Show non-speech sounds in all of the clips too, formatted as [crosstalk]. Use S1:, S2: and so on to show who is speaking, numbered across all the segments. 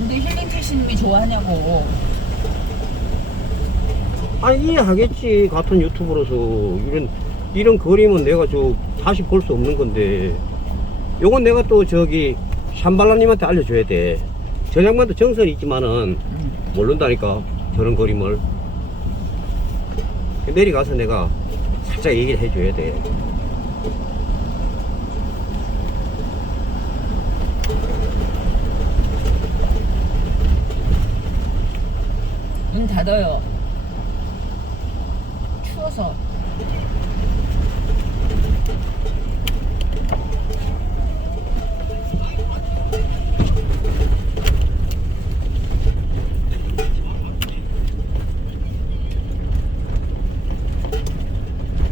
S1: 근데 힐링 캐시님이 좋아하냐고.
S2: 아니 이해하겠지 같은 유튜버로서 이런 이런 그림은 내가 저 다시 볼 수 없는 건데 요건 내가 또 저기 샴발라님한테 알려줘야 돼. 저 양반도 정선이 있지만은 모른다니까 저런 그림을 내려가서 내가 살짝 얘기를 해줘야 돼.
S1: 문 닫아요. 추워서.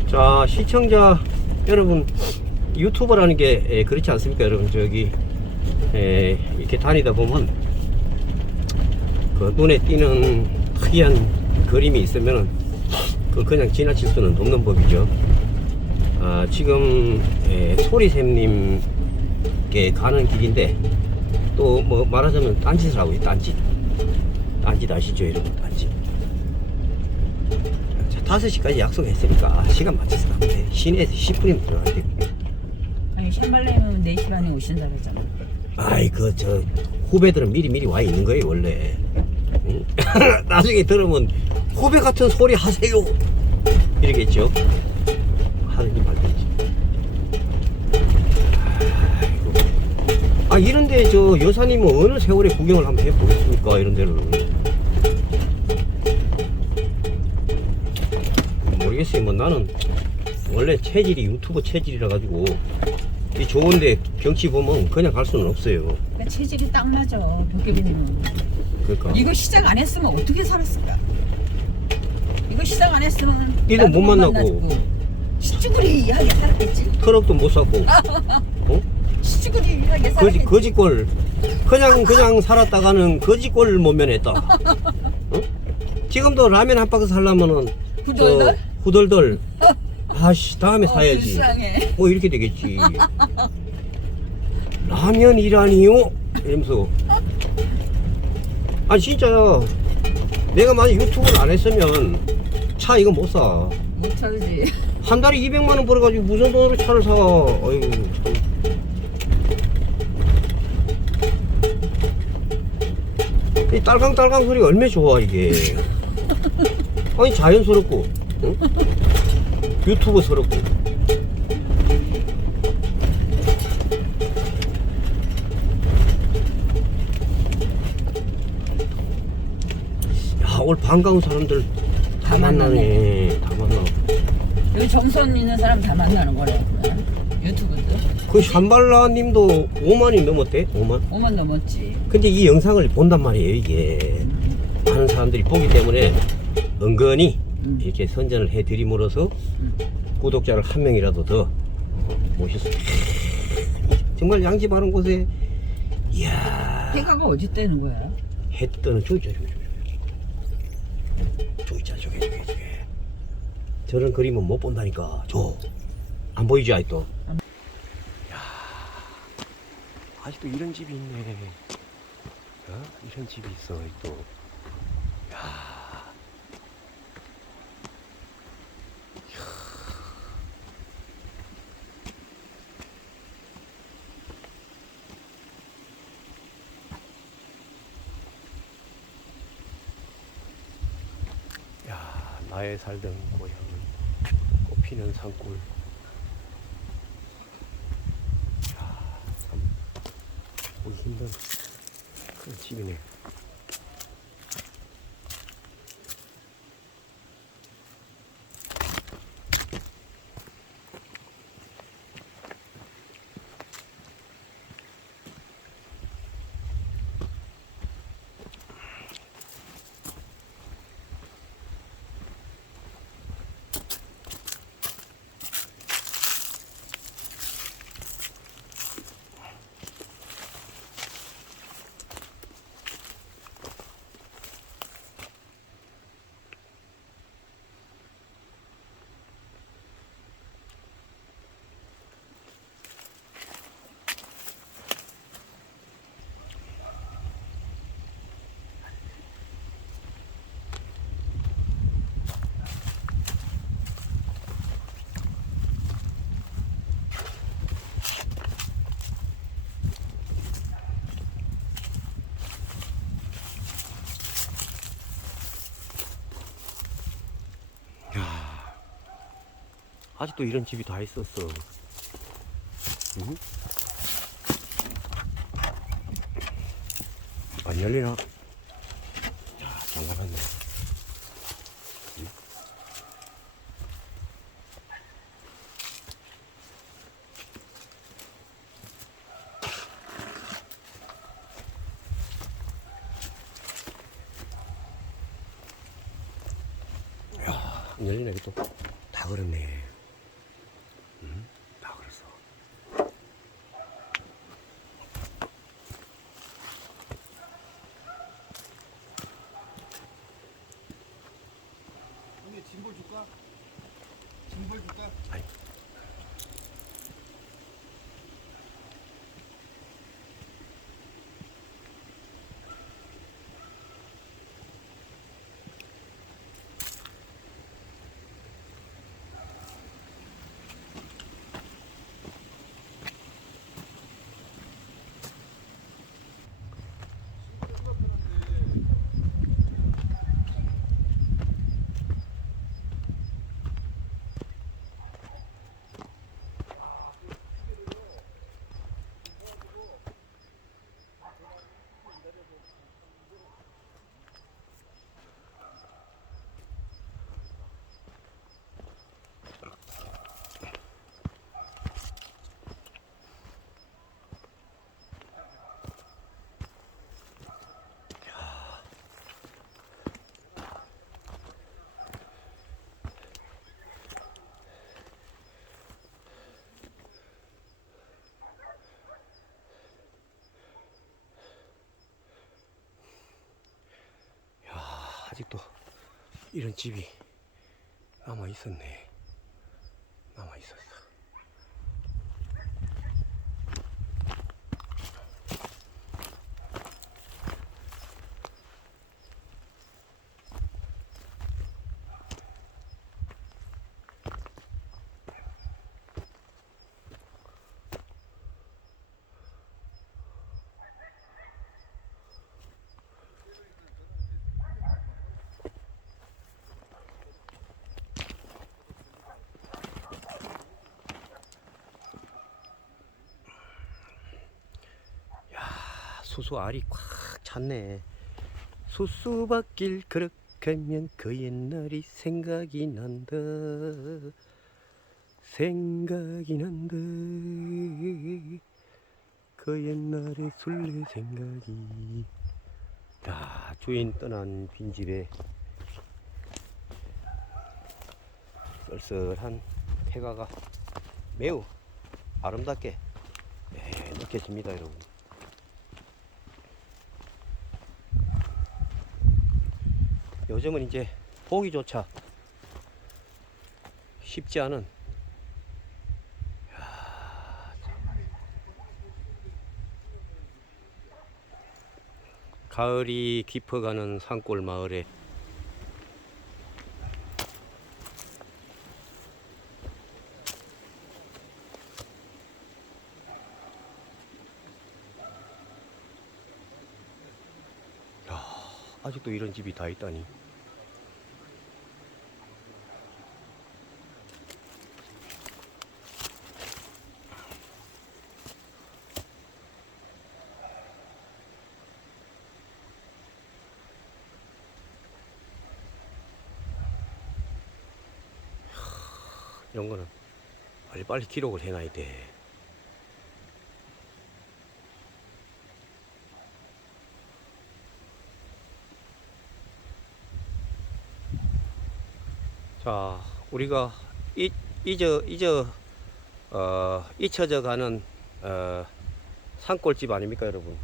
S2: 자 시청자 여러분 유튜버라는 게 에, 그렇지 않습니까 여러분 저기 에, 이렇게 다니다 보면 그 눈에 띄는 특이한 그림이 있으면은 그 그냥 지나칠 수는 없는 법이죠 아, 지금 에, 소리샘님께 가는 길인데 또 뭐 말하자면 딴짓을 하고 있 딴짓 딴짓 아시죠 여러분 딴짓 자, 5시까지 약속했으니까 시간 맞춰서 가면 돼. 시내에서 10분이면 들어가야 돼.
S1: 아니 샴발레는 4시 반에 오신다 그랬잖아.
S2: 아이, 그, 저, 후배들은 미리 미리 와 있는 거예요, 원래. 응? [laughs] 나중에 들으면 후배 같은 소리 하세요. 이러겠죠. 말든지. 아이고. 아, 이런데 저 여사님은 어느 세월에 구경을 한번 해보겠습니까? 이런 데는. 모르겠어요. 뭐 나는 원래 체질이 유튜브 체질이라 가지고 이 좋은데 경치 보면 그냥 갈 수는 없어요.
S1: 그러니까 체질이 딱 맞아. 도깨비님은.
S2: 그러니까
S1: 이거 시작 안 했으면 어떻게 살았을까? 이거 시작 안 했으면
S2: 니도
S1: 나도
S2: 못 만나고.
S1: 시쭈구리하게 살았겠지.
S2: 트럭도 못 샀고 [laughs] 어?
S1: 시쭈구리하게
S2: 거지
S1: 살았겠지.
S2: 거지꼴 그냥 그냥 살았다가는 거지꼴 못 면했다. 어? 지금도 라면 한 박스 살려면은
S1: 후덜덜?
S2: 저 후덜덜 [laughs] 아씨 다음에
S1: 어,
S2: 사야지.
S1: 불쌍해.
S2: 뭐 이렇게 되겠지. 라면이라니요? 이러면서. 아 진짜야. 내가 만약 유튜브를 안 했으면 차 이거 못 사.
S1: 못 찾지. [laughs]
S2: 한 달에 200만 원 벌어가지고 무슨 돈으로 차를 사. 아이고 참. 이 딸강딸강 소리가 얼마나 좋아 이게. [laughs] 아니 자연스럽고, 응? 유튜브스럽고. 오늘 반가운 사람들 다,
S1: 다
S2: 만나네. 다 만나.
S1: 여기 정선 있는 사람 다 만나는 거래. 유튜브도
S2: 그 샴발라 님도 5만이 넘었대? 5만?
S1: 5만 넘었지.
S2: 근데 이 영상을 본단 말이에요, 이게. 많은 사람들이 보기 때문에 은근히
S1: 음.
S2: 이렇게 선전을 해드림으로써
S1: 음.
S2: 구독자를 한 명이라도 더 모실 수 정말 양지 바른 곳에 이야
S1: 해가가 어디 떼는 거야?
S2: 해 뜨는 저기 저기 저기 있잖아 저기 저기 저기. 저런 그림은 못 본다니까. 저 안 보이지 아직도? 야 아직도 이런 집이 있네. 어? 이런 집이 있어 아직도 야 야, 나의 살던 고향은 꽃피는 산골. 야, 참 보기 힘든 그런 집이네. 아직도 이런 집이 다 있었어. 응? 안 열리나? 야, 장난하네. 야, 안 열리네, 또. 다 그렇네. 응? 다 그랬어.
S3: 형님 짐볼 줄까? 짐볼 줄까?
S2: 아니. 야, 아직도 이런 집이 남아 있었네. 남아 있었어. 야, 수수 알이 꽉 찼네. 수수밭길 걸어가면 그 옛날이 생각이 난다. 생각이 난다. 그 옛날의 술래 생각이. 야, 주인 떠난 빈집에 썰썰한 태가가 매우 아름답게 예, 느껴집니다, 여러분. 요즘은 이제 보기조차 쉽지 않은. 가을이 깊어가는 산골 마을에 야, 아직도 이런 집이 다 있다니. 이런 거는 빨리빨리 기록을 해놔야 돼. 자, 우리가 잊, 잊어, 잊어, 어, 잊혀져 가는, 어, 산골집 아닙니까, 여러분?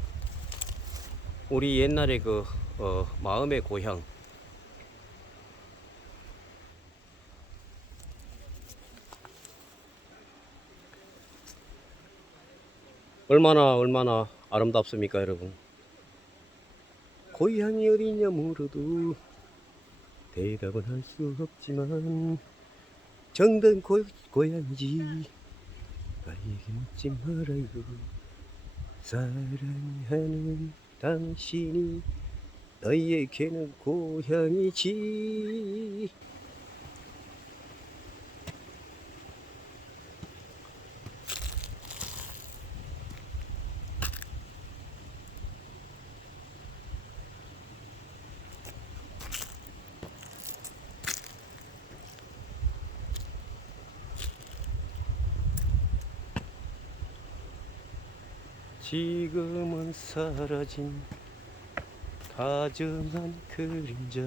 S2: 우리 옛날에 그, 어, 마음의 고향. 얼마나, 얼마나 아름답습니까, 여러분? 고향이 어디냐 물어도 대답은 할 수 없지만 정든 고, 고향이지. 나에게 묻지 말아요. 사랑하는 당신이 너희에게는 고향이지 지금은 사라진 다정한 그림자.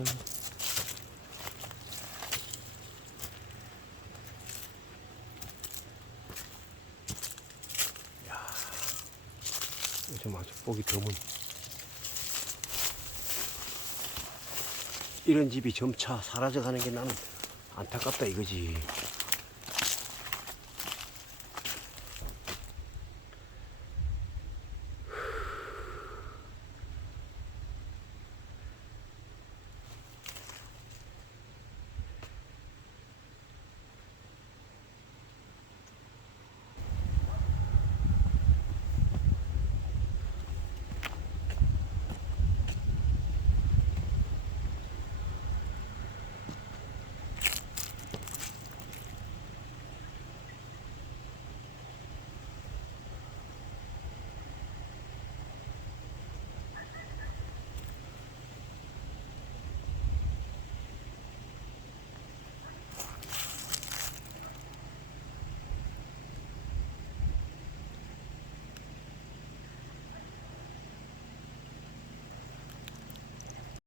S2: 야, 요즘 아주 보기 드문. 이런 집이 점차 사라져가는 게 나는 안타깝다 이거지